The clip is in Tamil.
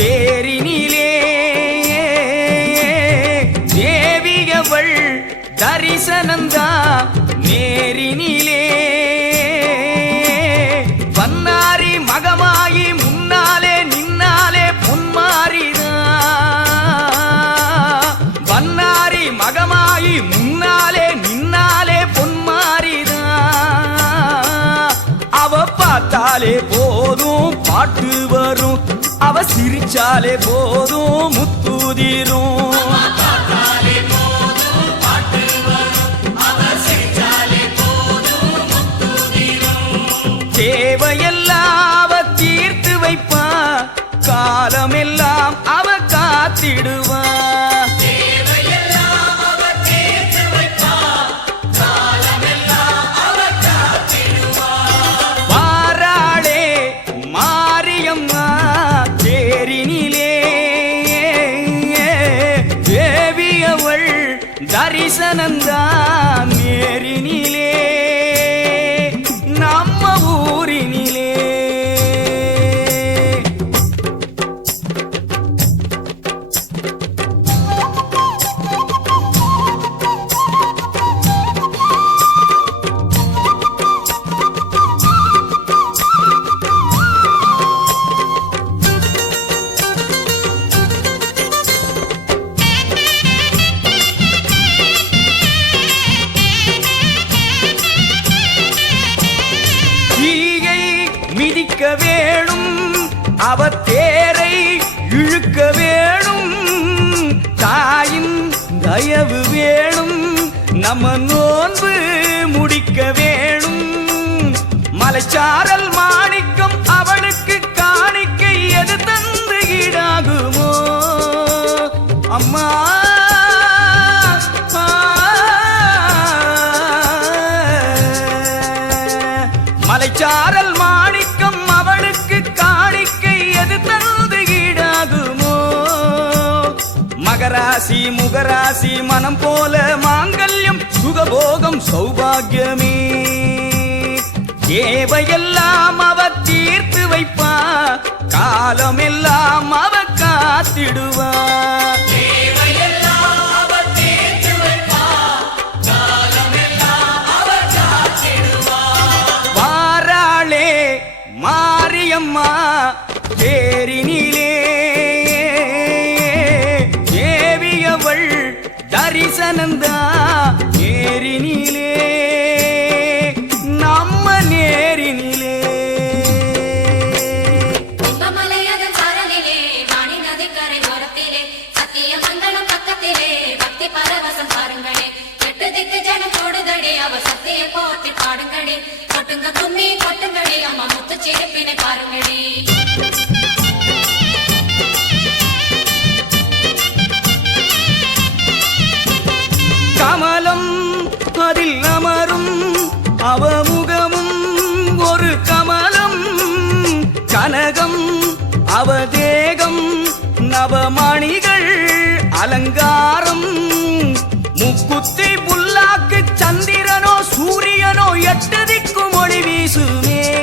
தேரினிலே. தேவியவள் தரிசனந்தா நேரினிலே. வன்னாரி மகமாயி முன்னாலே நின்னாலே பொன்மாரிதா வன்னாரி மகமாயி முன்னாலே நின்னாலே பொன்மாரிதா அவ பார்த்தாலே போதும் பாட்டு வரும். அவ சிரிச்சாலே போதும் முத்துதிரும். தேவையெல்லாம் அவ தீர்த்து வைப்பா காலமெல்லாம் அவ காத்திடுவான் தரிசனந்தான் நேரினிலே. நம்ம ஊரினிலே. மிதிக்க வேணும். அவ தேரை இழுக்க வேணும். தாயின் தயவு வேணும். நம்ம நோன்பு முடிக்க வேணும். மலைச்சாரல் மாணிக்கம் அவளுக்கு காணிக்கை எது தந்து ஈடாகுமோ? அம்மா சாரல் மாணிக்கம் அவளுக்கு காணிக்கை எது தந்து ஈடாகுமோ? மகராசி முகராசி மனம் போல மாங்கல்யம் சுகபோகம் சௌபாகியமே. தேவையெல்லாம் அவ தீர்த்து வைப்பா காலமெல்லாம் அவ காத்திடுவா. அம்மா நதிக்கரை ஓரத்திலே, தரிசனந்தா மங்கலம் நம்ம நேரினிலே பரவசம் பாருங்களே. எட்டு திக்கு ஜனம் கூடுதடி, அவ சக்தியை போற்றி பாடுங்களே. கொட்டுங்க கும்மி கொட்டுங்களே, அலங்காரம். முக்குத்தி புல்லாக்கு சந்திரனோ சூரியனோ எட்டு திக்கும் ஒளி வீசுமே.